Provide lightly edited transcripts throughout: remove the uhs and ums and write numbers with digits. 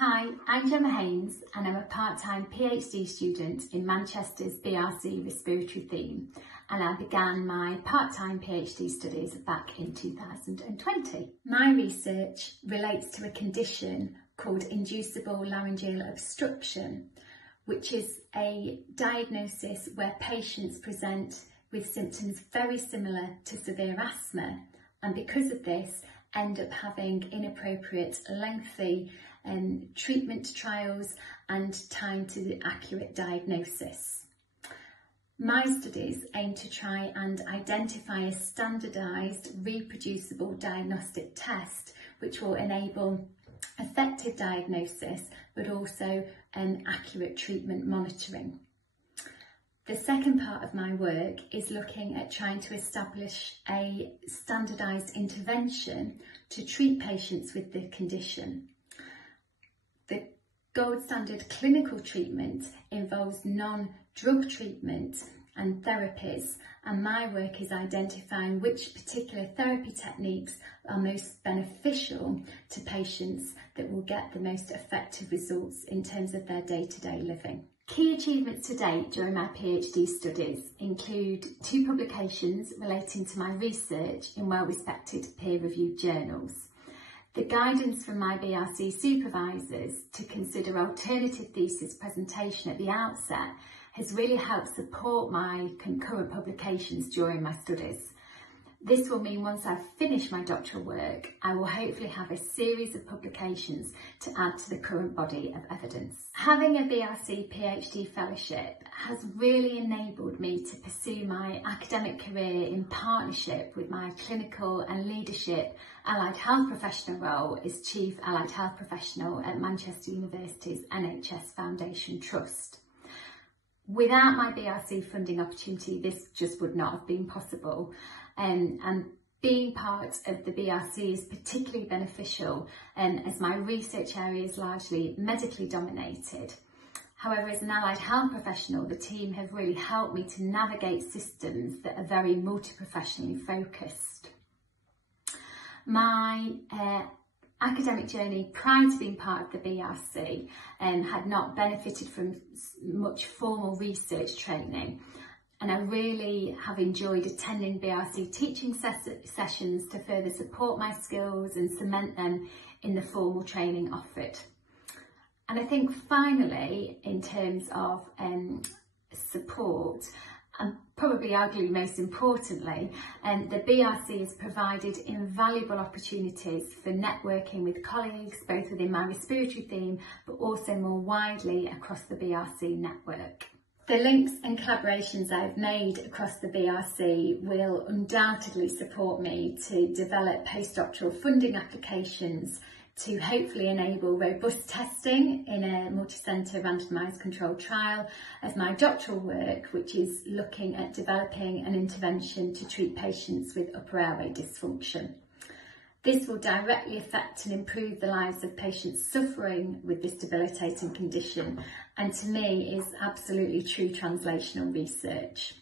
Hi, I'm Jemma Haines and I'm a part-time PhD student in Manchester's BRC Respiratory theme, and I began my part-time PhD studies back in 2020. My research relates to a condition called Inducible laryngeal obstruction, which is a diagnosis where patients present with symptoms very similar to severe asthma, and because of this end up having inappropriate, lengthy treatment trials and time to the accurate diagnosis. My studies aim to try and identify a standardised, reproducible diagnostic test which will enable effective diagnosis but also accurate treatment monitoring. The second part of my work is looking at trying to establish a standardised intervention to treat patients with the condition. The gold standard clinical treatment involves non-drug treatment and therapies, and my work is identifying which particular therapy techniques are most beneficial to patients that will get the most effective results in terms of their day-to-day living. Key achievements to date during my PhD studies include 2 publications relating to my research in well-respected peer-reviewed journals. The guidance from my BRC supervisors to consider alternative thesis presentation at the outset has really helped support my concurrent publications during my studies. This will mean once I've finished my doctoral work, I will hopefully have a series of publications to add to the current body of evidence. Having a BRC PhD fellowship has really enabled me to pursue my academic career in partnership with my clinical and leadership allied health professional role as Chief Allied Health Professional at Manchester University's NHS Foundation Trust. Without my BRC funding opportunity, this just would not have been possible. And being part of the BRC is particularly beneficial as my research area is largely medically dominated. However, as an allied health professional, the team have really helped me to navigate systems that are very multi-professionally focused. My academic journey prior to being part of the BRC had not benefited from much formal research training, and I really have enjoyed attending BRC teaching sessions to further support my skills and cement them in the formal training offered. And I think finally, in terms of support, and probably arguably most importantly, the BRC has provided invaluable opportunities for networking with colleagues, both within my respiratory theme, but also more widely across the BRC network. The links and collaborations I've made across the BRC will undoubtedly support me to develop postdoctoral funding applications to hopefully enable robust testing in a multi-centre randomised controlled trial of my doctoral work, which is looking at developing an intervention to treat patients with upper airway dysfunction. This will directly affect and improve the lives of patients suffering with this debilitating condition, and to me is absolutely true translational research.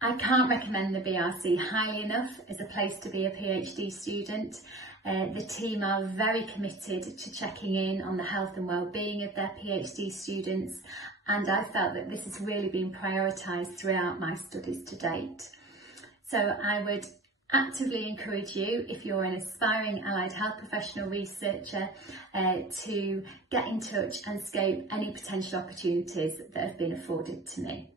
I can't recommend the BRC highly enough as a place to be a PhD student. The team are very committed to checking in on the health and well-being of their PhD students, and I felt that this has really been prioritised throughout my studies to date. So I would actively encourage you, if you're an aspiring allied health professional researcher, to get in touch and scope any potential opportunities that have been afforded to me.